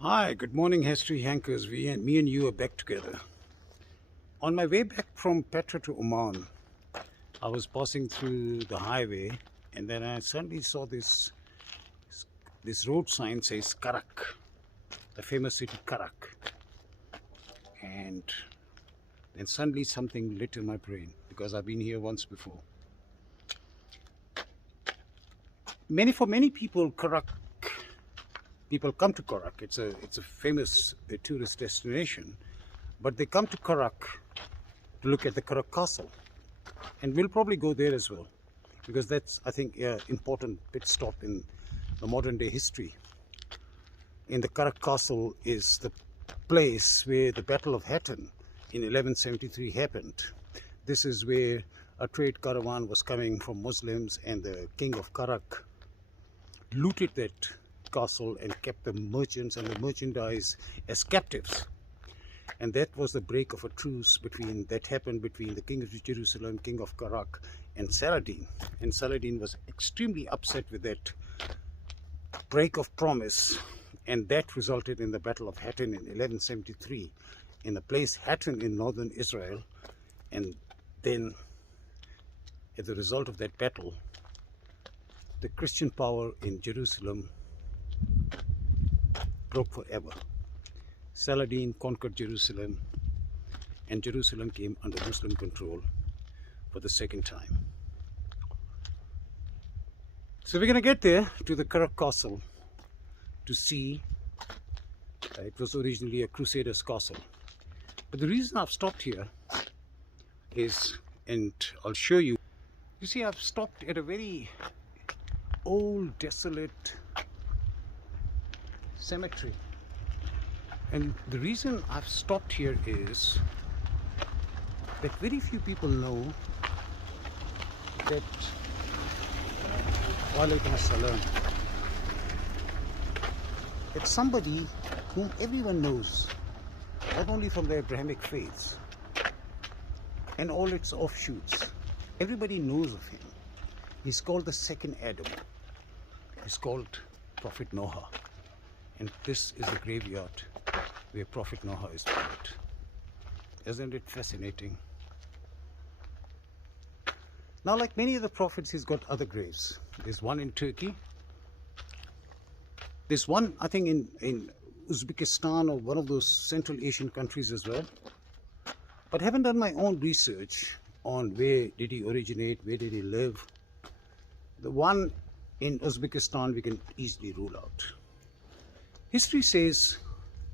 Hi, good morning, history hankers. Me and you are back together. On my way back from Petra to Oman, I was passing through the highway, and then I suddenly saw this road sign says Karak, the famous city Karak, and then suddenly something lit in my brain because I've been here once before. For many people, people come to Karak. It's a famous tourist destination, but they come to Karak to look at the Karak castle, and we'll probably go there as well because that's, I think, an important pit stop in the modern day history. In the Karak castle is the place where the Battle of Hattin in 1173 happened. This is where a trade caravan was coming from Muslims, and the king of Karak looted that castle and kept the merchants and the merchandise as captives. And that was the break of a truce that happened between the king of Jerusalem, king of Karak, and Saladin. And Saladin was extremely upset with that break of promise, and that resulted in the Battle of Hattin in 1173 in the place Hattin in northern Israel. And then, as a result of that battle, the Christian power in Jerusalem broke forever. Saladin conquered Jerusalem, and Jerusalem came under Muslim control for the second time. So we're going to get there to the Karak castle to see. It was originally a Crusaders' castle. But the reason I've stopped here is, and I'll show you. You see, I've stopped at a very old, desolate cemetery. And the reason I've stopped here is that very few people know that السلام, it's somebody whom everyone knows, not only from the Abrahamic faiths and all its offshoots. Everybody knows of him. He's called the second Adam. He's called Prophet Noah. And this is the graveyard where Prophet Noah is buried. Isn't it fascinating? Now, like many of the prophets, he's got other graves. There's one in Turkey. There's one, I think, in Uzbekistan or one of those Central Asian countries as well. But I haven't done my own research on where did he originate, where did he live. The one in Uzbekistan we can easily rule out. History says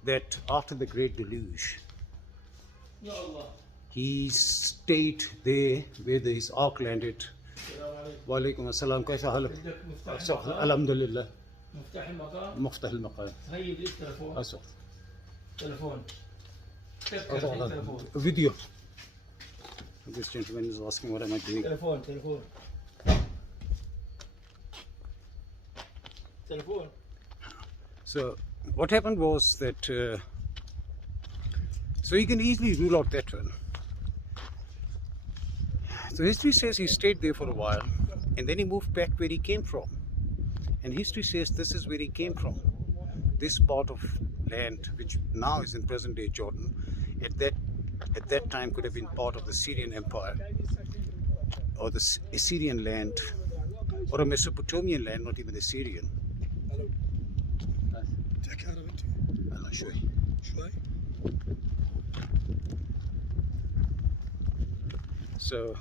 that after the Great Deluge, he stayed there where his ark landed. Wa alaikum assalam, kaifa halak? Alhamdulillah. مفتاح المقام. أسف. تلفون. Video. This gentleman is asking what am I doing. Telephone. So what happened was that, so you can easily rule out that one. So history says he stayed there for a while, and then he moved back where he came from. And history says this is where he came from. This part of land, which now is in present-day Jordan, at that time could have been part of the Syrian Empire, or the Assyrian land, or a Mesopotamian land, not even Assyrian. So,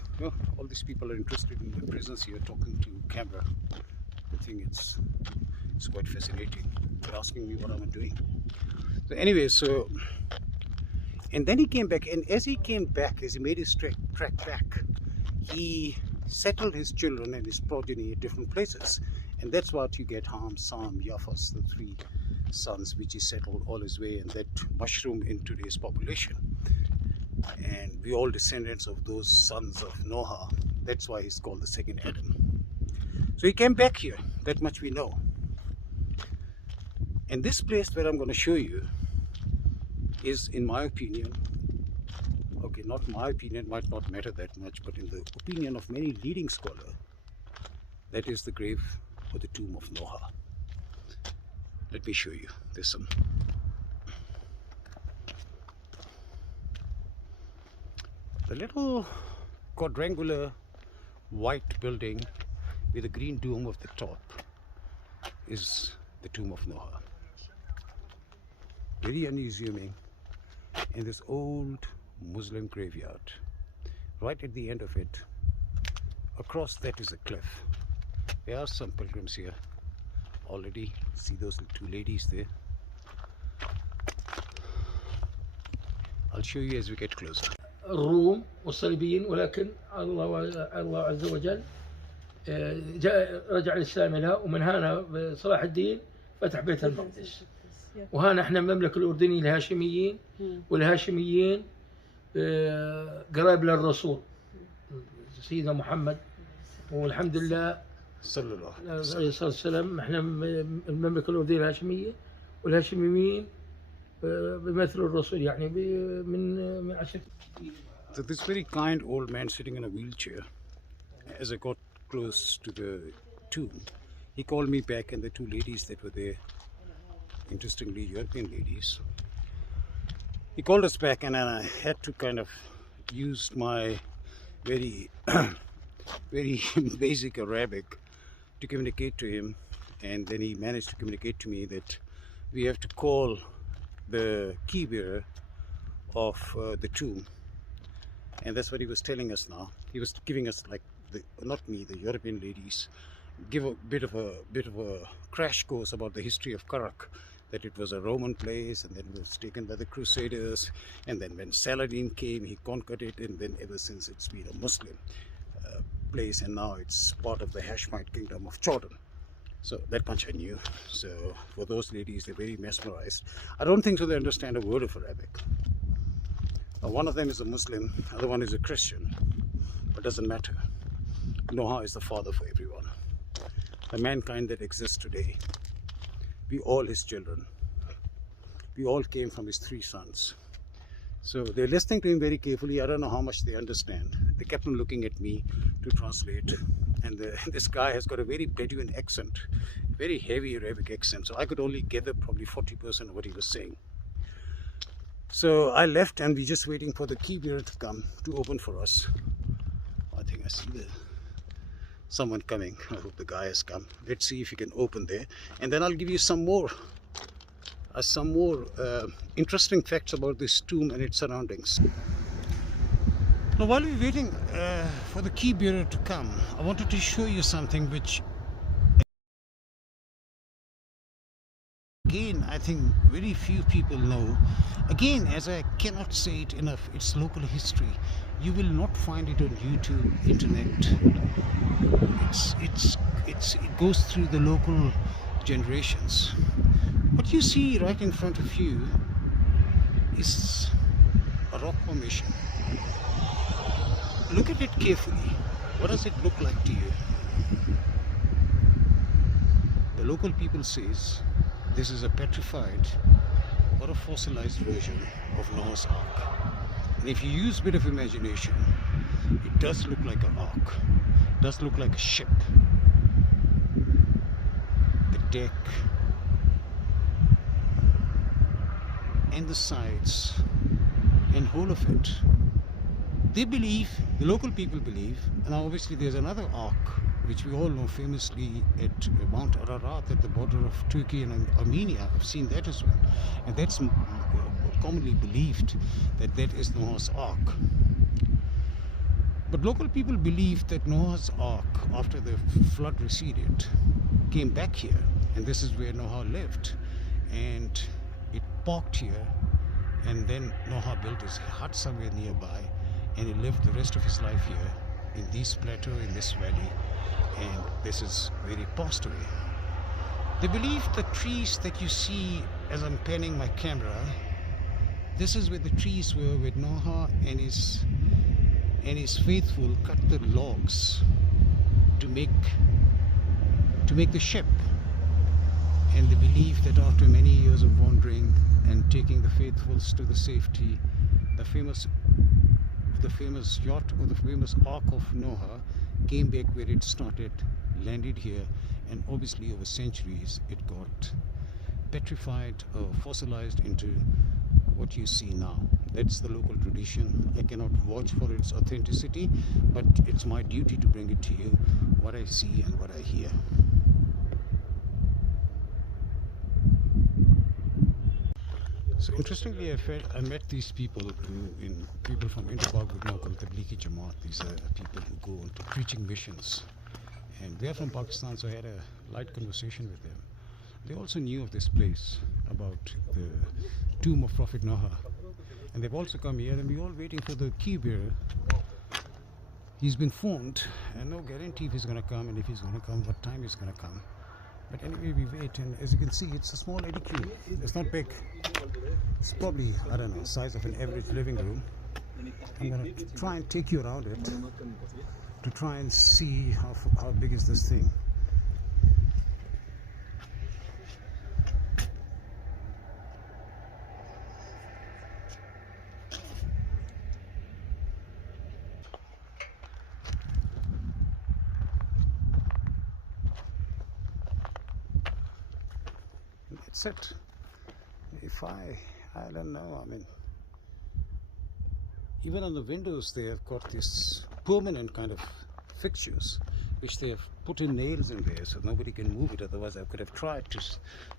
all these people are interested in the presence here, talking to camera. I think it's quite fascinating. They're asking me what I'm doing. So anyway, and then he came back, and as he came back, as he made his trek back, he settled his children and his progeny at different places. And that's what you get Ham, Sam, Japheth, the three sons which he settled all his way, and that mushroomed in today's population. And we're all descendants of those sons of Noah. That's why he's called the second Adam. So he came back here, that much we know. And this place where I'm going to show you is, in my opinion, okay, not my opinion, might not matter that much, but in the opinion of many leading scholars, that is the grave or the tomb of Noah. Let me show you. There's some The little quadrangular white building with a green dome of the top is the tomb of Noah. Very unassuming, in this old Muslim graveyard. Right at the end of it, across that is a cliff. There are some pilgrims here already. See those two ladies there? I'll show you as we get closer. الروم والصليبيين، ولكن الله عز وجل رجع الإسلام لها، ومن هنا صلاح الدين فتح بيت المقدس. وهنا احنا المملكة الأردنية الهاشميين، والهاشميين قريب للرسول سيدنا محمد، والحمد لله صلى الله عليه الصلاة والسلام. احنا المملكة الأردنية الهاشمية، والهاشميين بيمثلوا الرسول يعني من عشرة. So this very kind old man sitting in a wheelchair, as I got close to the tomb, he called me back, and the two ladies that were there, interestingly European ladies, he called us back, and I had to kind of use my very very basic Arabic to communicate to him, and then he managed to communicate to me that we have to call the key bearer of the tomb, and that's what he was telling us now. He was giving us, like, not me, the European ladies, give a bit of a crash course about the history of Karak, that it was a Roman place, and then it was taken by the Crusaders, and then when Saladin came, he conquered it, and then ever since it's been a Muslim place, and now it's part of the Hashemite kingdom of Jordan. So that much I knew. So for those ladies, they're very mesmerized. I don't think so they understand a word of Arabic. One of them is a Muslim, other one is a Christian, but doesn't matter. Noah is the father for everyone. The mankind that exists today, we all his children. We all came from his three sons. So they're listening to him very carefully. I don't know how much they understand. They kept on looking at me to translate, and this guy has got a very Bedouin accent, very heavy Arabic accent, so I could only gather probably 40% of what he was saying. So I left, and we're just waiting for the key bearer to come to open for us. I think I see someone coming. I hope the guy has come. Let's see if he can open there, and then I'll give you some more interesting facts about this tomb and its surroundings. Now, while we're waiting for the key bearer to come, I wanted to show you something which, again, I think very few people know. Again, as I cannot say it enough, it's local history. You will not find it on YouTube, internet. It goes through the local generations. What you see right in front of you is a rock formation. Look at it carefully. What does it look like to you? The local people says this is a petrified or a fossilized version of Noah's Ark. And if you use a bit of imagination, it does look like an ark. It does look like a ship. The deck and the sides and whole of it. They believe, the local people believe, and obviously there's another ark which we all know famously at Mount Ararat at the border of Turkey and Armenia. I've seen that as well, and that's commonly believed that that is Noah's Ark. But local people believe that Noah's Ark, after the flood receded, came back here, and this is where Noah lived, and it parked here, and then Noah built his hut somewhere nearby, and he lived the rest of his life here in this plateau, in this valley, and this is where he passed away. They believe the trees that you see as I'm panning my camera, this is where the trees were where Noah and his faithful cut the logs to make the ship. And they believe that after many years of wandering and taking the faithfuls to the safety, the famous yacht or the famous Ark of Noah came back where it started, landed here, and obviously over centuries it got petrified or fossilized into what you see now. That's the local tradition. I cannot vouch for its authenticity, but it's my duty to bring it to you, what I see and what I hear. So interestingly, I met these people people from Interpark Gurna called Tablighi Jamaat. These are people who go into preaching missions, and they're from Pakistan. So I had a light conversation with them. They also knew of this place, about the tomb of Prophet Noah, and they've also come here, and we're all waiting for the key bearer. He's been phoned, and no guarantee if he's going to come, and if he's going to come, what time he's going to come. But anyway, we wait, and as you can see, it's a small eddy cube. It's not big. It's probably, I don't know, size of an average living room. I'm going to try and take you around it to try and see how big is this thing. That's it. If I don't know, I mean, even on the windows they have got this permanent kind of fixtures which they have put in nails in there so nobody can move it. Otherwise I could have tried to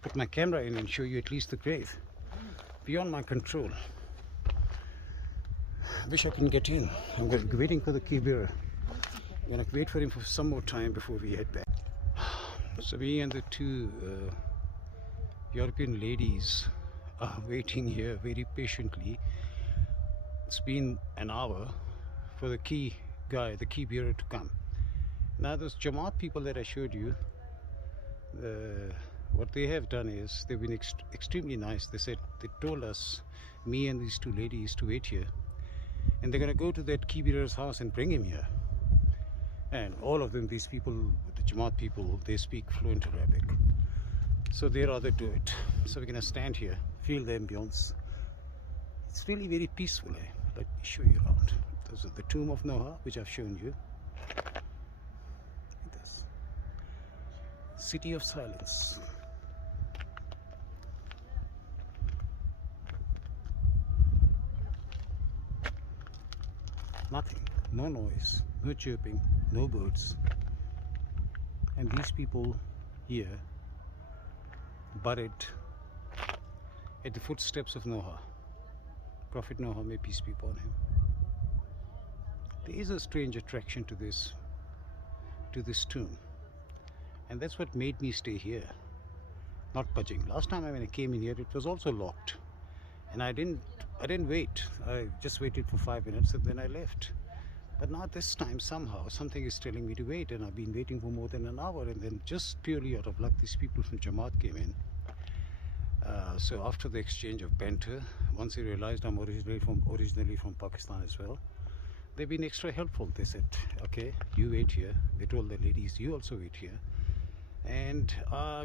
put my camera in and show you at least the grave. Beyond my control. Wish I can get in. I'm waiting for the key bearer. I'm going to wait for him for some more time before we head back. So me and the two European ladies are waiting here very patiently. It's been an hour for the key guy, the key bearer, to come. Now those Jamaat people that I showed you, what they have done is they've been extremely nice. They told us, me and these two ladies, to wait here, and they're going to go to that key bearer's house and bring him here. And all of them, these people, the Jamaat people, they speak fluent Arabic. So they rather do it. So we're going to stand here, feel the ambience. It's really very peaceful. Let me show you around. This is the tomb of Noah, which I've shown you. Look at this. City of silence. Nothing. No noise. No chirping. No birds. And these people here buried at the footsteps of Noah. Prophet Noah, may peace be upon him. There is a strange attraction to this tomb, and that's what made me stay here, not budging. Last time when I came in here, it was also locked, and I didn't wait. I just waited for 5 minutes and then I left. But now this time somehow something is telling me to wait, and I've been waiting for more than an hour, and then just purely out of luck these people from Jamaat came in. So after the exchange of banter, once they realized I'm originally from Pakistan as well, they've been extra helpful. They said, okay, you wait here. They told the ladies, you also wait here, and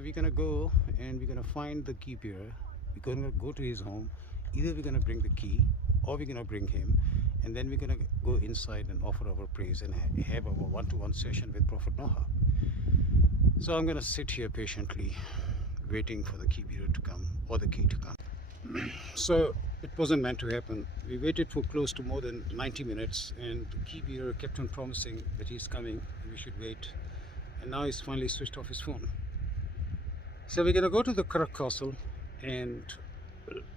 we're gonna go and we're gonna find the key bearer. We're gonna go to his home. Either we're gonna bring the key or we're gonna bring him, and then we're gonna go inside and offer our praise and have our one-to-one session with Prophet Noah. So I'm gonna sit here patiently waiting for the key bearer to come, or the key to come. So it wasn't meant to happen. We waited for close to more than 90 minutes, and the key bearer kept on promising that he's coming and we should wait, and now he's finally switched off his phone. So we're gonna go to the Karak Castle and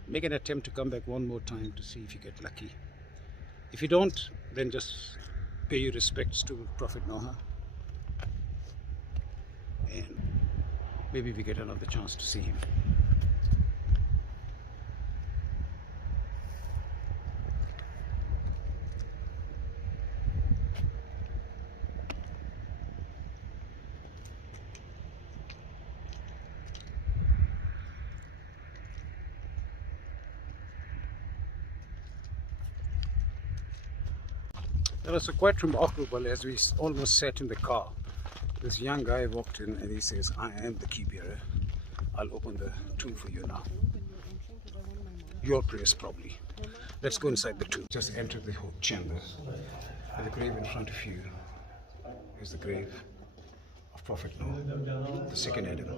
make an attempt to come back one more time to see if you get lucky. If you don't, then just pay your respects to Prophet Noah, and maybe we get another chance to see him. It was quite remarkable. As we almost sat in the car, this young guy walked in and he says, I am the key bearer. I'll open the tomb for you now. Your prayers probably. Let's go inside the tomb. Just enter the whole chamber. And the grave in front of you is the grave of Prophet Noah, the second Adam.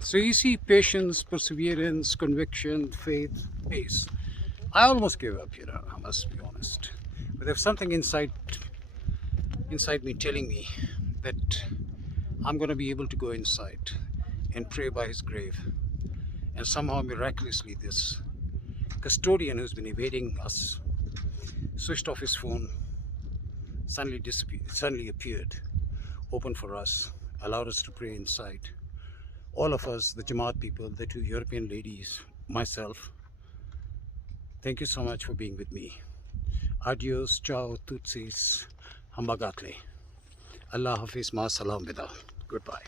So you see patience, perseverance, conviction, faith, pace. I almost gave up, I must be honest. But there's something inside me telling me that I'm going to be able to go inside and pray by his grave. And somehow, miraculously, this custodian who's been evading us switched off his phone, suddenly appeared, opened for us, allowed us to pray inside. All of us, the Jamaat people, the two European ladies, myself, thank you so much for being with me. Adios, ciao, tutsis, hambagatle. Allah Hafiz, ma salam vida. Goodbye.